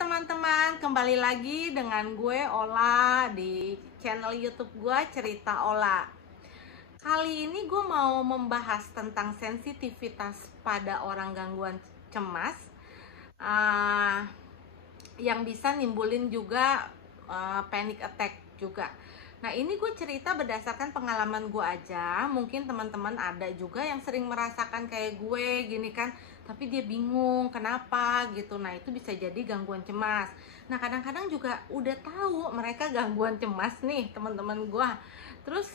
teman-teman, kembali lagi dengan gue Ola di channel YouTube gue Cerita Ola. Kali ini gue mau membahas tentang sensitivitas pada orang gangguan cemas yang bisa nimbulin juga panic attack juga. Nah, ini gue cerita berdasarkan pengalaman gue aja. Mungkin teman-teman ada juga yang sering merasakan kayak gue gini kan, tapi dia bingung kenapa gitu. Nah, itu bisa jadi gangguan cemas. Nah, kadang-kadang juga udah tahu mereka gangguan cemas nih teman-teman gue. Terus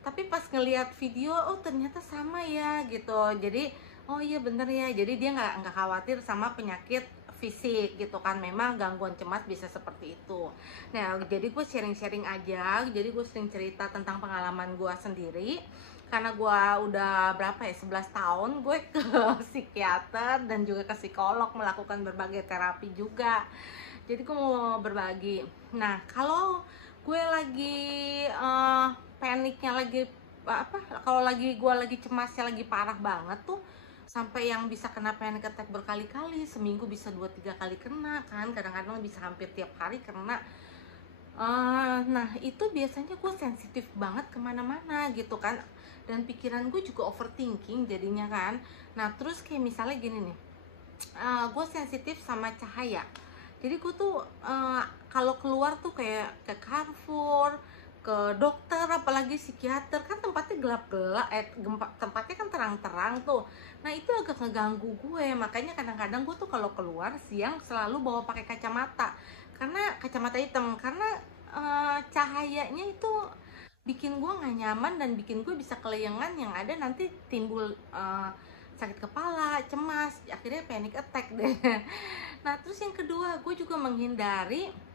tapi pas ngelihat video, oh ternyata sama ya gitu. Jadi oh iya bener ya, jadi dia nggak khawatir sama penyakit fisik gitu kan. Memang gangguan cemas bisa seperti itu. Nah, jadi gue sharing-sharing aja. Jadi gue sering cerita tentang pengalaman gue sendiri, karena gue udah berapa ya, 11 tahun gue ke psikiater dan juga ke psikolog, melakukan berbagai terapi juga. Jadi gue mau berbagi. Nah, kalau gue lagi paniknya lagi kalau gue lagi cemasnya lagi parah banget tuh, sampai yang bisa kena panic attack berkali-kali, seminggu bisa 2-3 kali kena kan, kadang-kadang bisa hampir tiap hari kena. Nah, itu biasanya gue sensitif banget kemana-mana gitu kan, dan pikiran gue juga overthinking jadinya kan. Nah, terus kayak misalnya gini nih, gue sensitif sama cahaya. Jadi gue tuh kalau keluar tuh kayak ke Carrefour, ke dokter, apalagi psikiater kan tempatnya gelap-gelap, tempatnya kan terang-terang tuh. Nah, itu agak ngeganggu gue. Makanya kadang-kadang gue tuh kalau keluar siang selalu bawa pakai kacamata, karena kacamata hitam, karena cahayanya itu bikin gue nggak nyaman dan bikin gue bisa keleyengan, yang ada nanti timbul sakit kepala, cemas, akhirnya panic attack deh. Nah, terus yang kedua, gue juga menghindari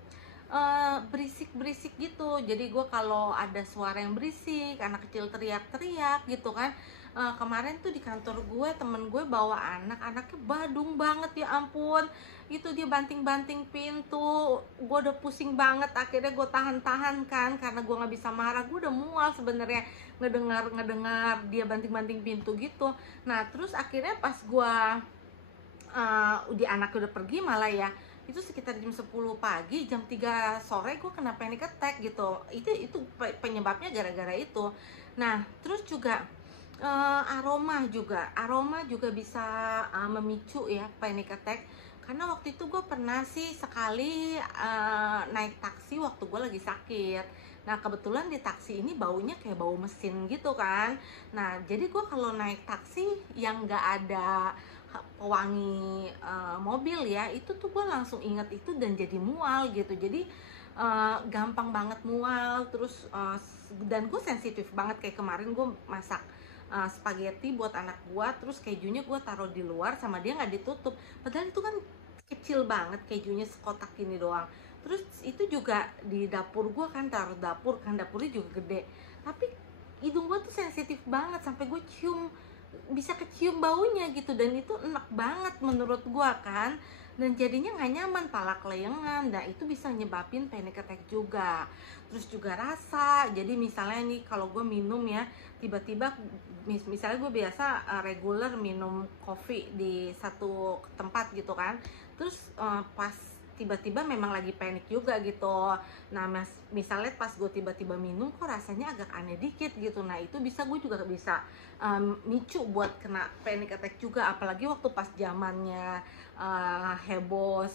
berisik-berisik gitu. Jadi gue kalau ada suara yang berisik, anak kecil teriak-teriak gitu kan. Kemarin tuh di kantor gue, temen gue bawa anaknya badung banget, ya ampun. Itu dia banting-banting pintu, gue udah pusing banget. Akhirnya gue tahan-tahan kan, karena gue nggak bisa marah. Gue udah mual sebenarnya ngedengar dia banting-banting pintu gitu. Nah, terus akhirnya pas gue di anak udah pergi, malah ya itu sekitar jam 10 pagi, jam 3 sore gue kena panic attack gitu. Itu penyebabnya gara-gara itu. Nah, terus juga aroma juga bisa memicu ya panic attack. Karena waktu itu gue pernah sih sekali naik taksi waktu gue lagi sakit. Nah, kebetulan di taksi ini baunya kayak bau mesin gitu kan. Nah, jadi gue kalau naik taksi yang nggak ada pewangi mobil ya, itu tuh gue langsung inget itu dan jadi mual gitu. Jadi gampang banget mual. Terus dan gue sensitif banget. Kayak kemarin gue masak spaghetti buat anak gue, terus kejunya gue taruh di luar sama dia nggak ditutup, padahal itu kan kecil banget, kejunya sekotak ini doang. Terus itu juga di dapur gue kan, taruh dapur kan, dapurnya juga gede, tapi hidung gue tuh sensitif banget sampai gue bisa kecium baunya gitu, dan itu enak banget menurut gue kan, dan jadinya nggak nyaman, pala kelayangan. Nah, itu bisa nyebabin panic attack juga. Terus juga rasa, jadi misalnya nih kalau gue minum ya, tiba-tiba misalnya gue biasa reguler minum kopi di satu tempat gitu kan, terus pas tiba-tiba memang lagi panik juga gitu. Nah, misalnya pas gue tiba-tiba minum kok rasanya agak aneh dikit gitu. Nah, itu gue juga bisa micu buat kena panic attack juga. Apalagi waktu pas zamannya heboh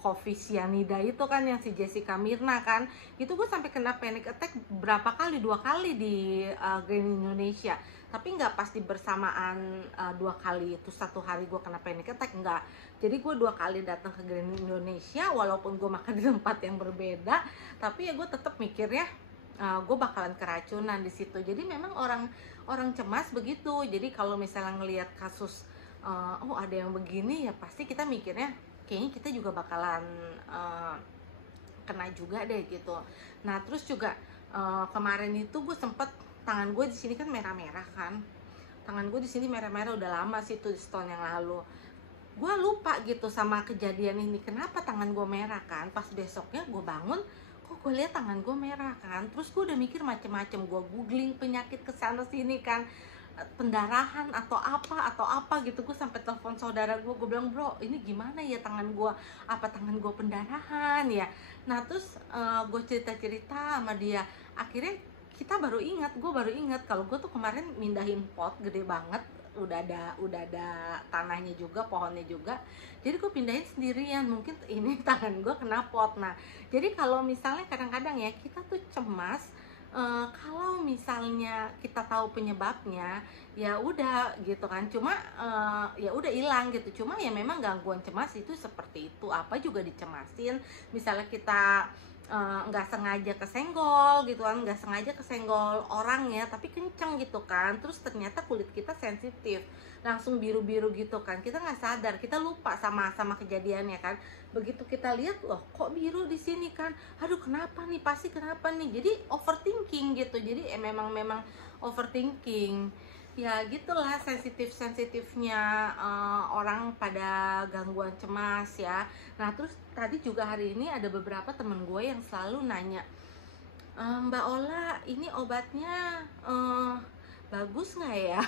coffee cyanida itu kan, yang si Jessica Mirna kan, itu gue sampai kena panic attack berapa kali, 2 kali di Grand Indonesia. Tapi nggak pasti bersamaan 2 kali itu satu hari gue kena panic attack, enggak. Jadi gue 2 kali datang ke Grand Indonesia, walaupun gue makan di tempat yang berbeda, tapi ya gue tetap mikirnya gue bakalan keracunan di situ. Jadi memang orang cemas begitu. Jadi kalau misalnya ngelihat kasus oh ada yang begini, ya pasti kita mikirnya kayaknya kita juga bakalan kena juga deh gitu. Nah, terus juga kemarin itu gue sempet, tangan gue di sini kan merah-merah kan, tangan gue di sini merah-merah udah lama sih, itu di setahun yang lalu. Gue lupa gitu sama kejadian ini, kenapa tangan gue merah kan. Pas besoknya gue bangun, kok gue lihat tangan gue merah kan. Terus gue udah mikir macem-macem, gue googling penyakit kesana sini kan. pendarahan atau apa gitu. Gue sampai telepon saudara gue bilang, bro ini gimana ya tangan gue, apa tangan gue pendarahan ya. Nah terus gue cerita sama dia, akhirnya gue baru ingat kalau gue tuh kemarin mindahin pot gede banget, udah ada tanahnya juga, pohonnya juga, jadi gue pindahin sendirian. Mungkin ini tangan gue kena pot. Nah jadi kalau misalnya kadang-kadang ya kita tuh cemas, kalau misalnya kita tahu penyebabnya ya udah gitu kan, cuma ya udah hilang gitu. Cuma ya memang gangguan cemas itu seperti itu, apa juga dicemasin. Misalnya kita nggak sengaja kesenggol gitu kan, nggak sengaja kesenggol orang ya, tapi kenceng gitu kan, terus ternyata kulit kita sensitif, langsung biru-biru gitu kan, kita nggak sadar, kita lupa sama kejadiannya kan. Begitu kita lihat, loh kok biru di sini kan, aduh kenapa nih, pasti kenapa nih, jadi overthinking gitu. Jadi memang overthinking ya, gitulah sensitifnya orang pada gangguan cemas ya. Nah terus tadi juga hari ini ada beberapa temen gue yang selalu nanya, Mbak Ola ini obatnya bagus nggak ya?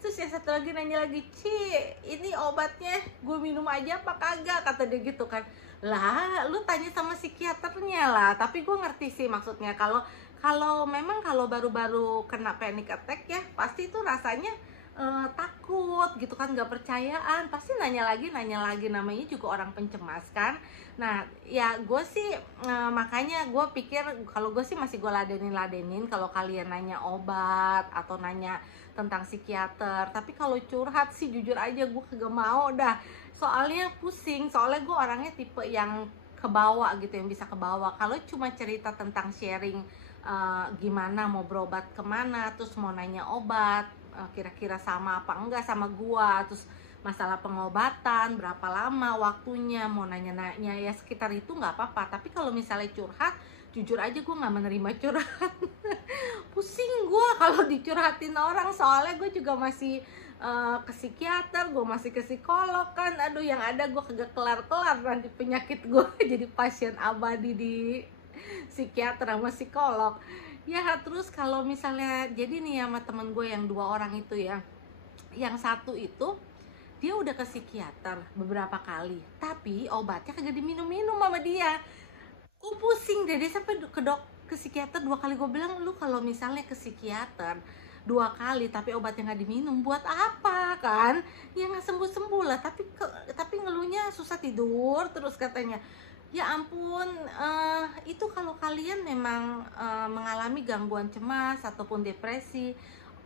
Terus yang satu lagi nanya lagi, Ci ini obatnya gue minum aja apa kagak, kata dia gitu kan. Lah lu tanya sama psikiaternya lah. Tapi gue ngerti sih maksudnya, kalau memang kalau baru-baru kena panic attack ya pasti itu rasanya takut gitu kan, nggak percayaan, pasti nanya lagi, namanya juga orang pencemas kan. Nah ya gue sih makanya gue pikir, kalau gue sih masih gue ladenin kalau kalian nanya obat atau nanya tentang psikiater. Tapi kalau curhat sih jujur aja gue kagak mau dah, soalnya pusing, soalnya gue orangnya tipe yang kebawa gitu, yang bisa kebawa. Kalau cuma cerita tentang sharing gimana mau berobat kemana, terus mau nanya obat kira-kira sama apa enggak sama gua, terus masalah pengobatan berapa lama waktunya, mau nanya-nanya ya sekitar itu nggak apa-apa. Tapi kalau misalnya curhat, jujur aja gue nggak menerima curhat. Pusing gue kalau dicurhatin orang, soalnya gue juga masih ke psikiater, gue masih ke psikolog kan. Aduh yang ada gue kagak kelar-kelar nanti penyakit gue jadi pasien abadi di psikiater sama psikolog ya. Terus kalau misalnya jadi nih sama temen gue yang 2 orang itu ya, yang satu itu dia udah ke psikiater beberapa kali tapi obatnya kagak diminum-minum sama dia. Gue pusing deh, dia sampai ke psikiater 2 kali. Gue bilang, lu kalau misalnya ke psikiater 2 kali tapi obatnya nggak diminum buat apa kan, ya nggak sembuh-sembuh lah. Tapi ngeluhnya susah tidur terus katanya. Ya ampun, itu kalau kalian memang mengalami gangguan cemas ataupun depresi,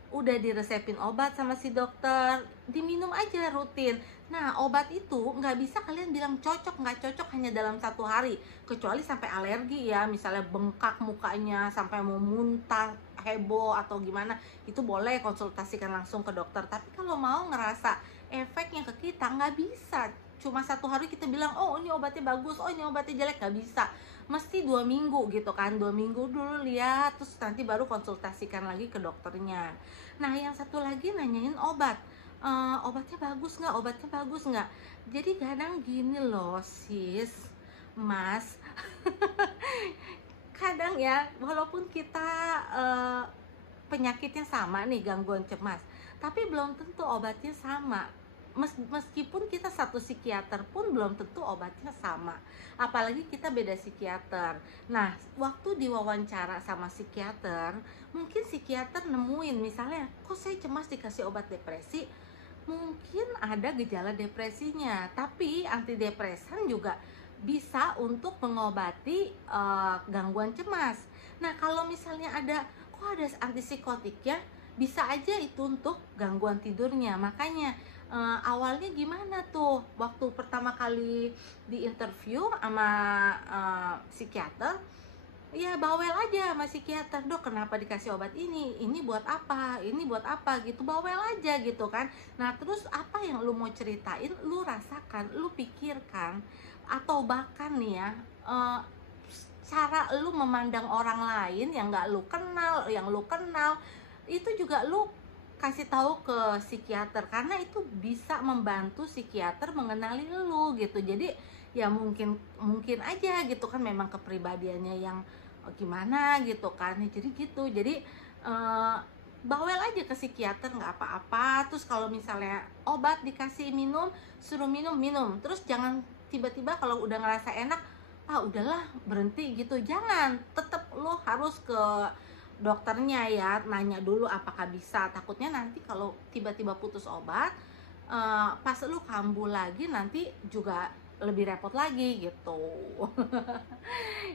udah diresepin obat sama si dokter, diminum aja rutin. Nah obat itu nggak bisa kalian bilang cocok nggak cocok hanya dalam 1 hari, kecuali sampai alergi ya, misalnya bengkak mukanya sampai mau muntah, heboh atau gimana, itu boleh konsultasikan langsung ke dokter. Tapi kalau mau ngerasa efeknya ke kita, nggak bisa cuma 1 hari kita bilang oh ini obatnya bagus, oh ini obatnya jelek, nggak bisa, mesti 2 minggu gitu kan. 2 minggu dulu lihat, terus nanti baru konsultasikan lagi ke dokternya. Nah yang satu lagi nanyain obat, obatnya bagus nggak. Jadi kadang gini loh sis, mas, kadang ya walaupun kita penyakitnya sama nih, gangguan cemas, tapi belum tentu obatnya sama. Meskipun kita satu psikiater pun belum tentu obatnya sama, apalagi kita beda psikiater. Nah waktu diwawancara sama psikiater, mungkin psikiater nemuin misalnya, kok saya cemas dikasih obat depresi, mungkin ada gejala depresinya, tapi antidepresan juga bisa untuk mengobati gangguan cemas. Nah kalau misalnya kok ada antipsikotik ya, bisa aja itu untuk gangguan tidurnya. Makanya awalnya gimana tuh waktu pertama kali di interview sama psikiater, ya bawel aja sama psikiater, dok kenapa dikasih obat ini buat apa, ini buat apa gitu, bawel aja gitu kan. Nah terus apa yang lu mau ceritain, lu rasakan, lu pikirkan, atau bahkan nih ya cara lu memandang orang lain yang gak lu kenal, yang lu kenal, itu juga lu kasih tahu ke psikiater, karena itu bisa membantu psikiater mengenali lu gitu. Jadi ya mungkin aja gitu kan, memang kepribadiannya yang gimana gitu kan. Jadi gitu, jadi bawel aja ke psikiater nggak apa-apa. Terus kalau misalnya obat dikasih minum, suruh minum, terus jangan tiba-tiba kalau udah ngerasa enak, ah udahlah berhenti gitu. Jangan, tetap lo harus ke dokternya ya, nanya dulu apakah bisa. Takutnya nanti kalau tiba-tiba putus obat, pas lu kambuh lagi nanti juga lebih repot lagi gitu.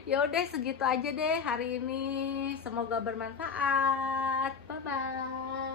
Ya udah segitu aja deh hari ini. Semoga bermanfaat. Bye bye.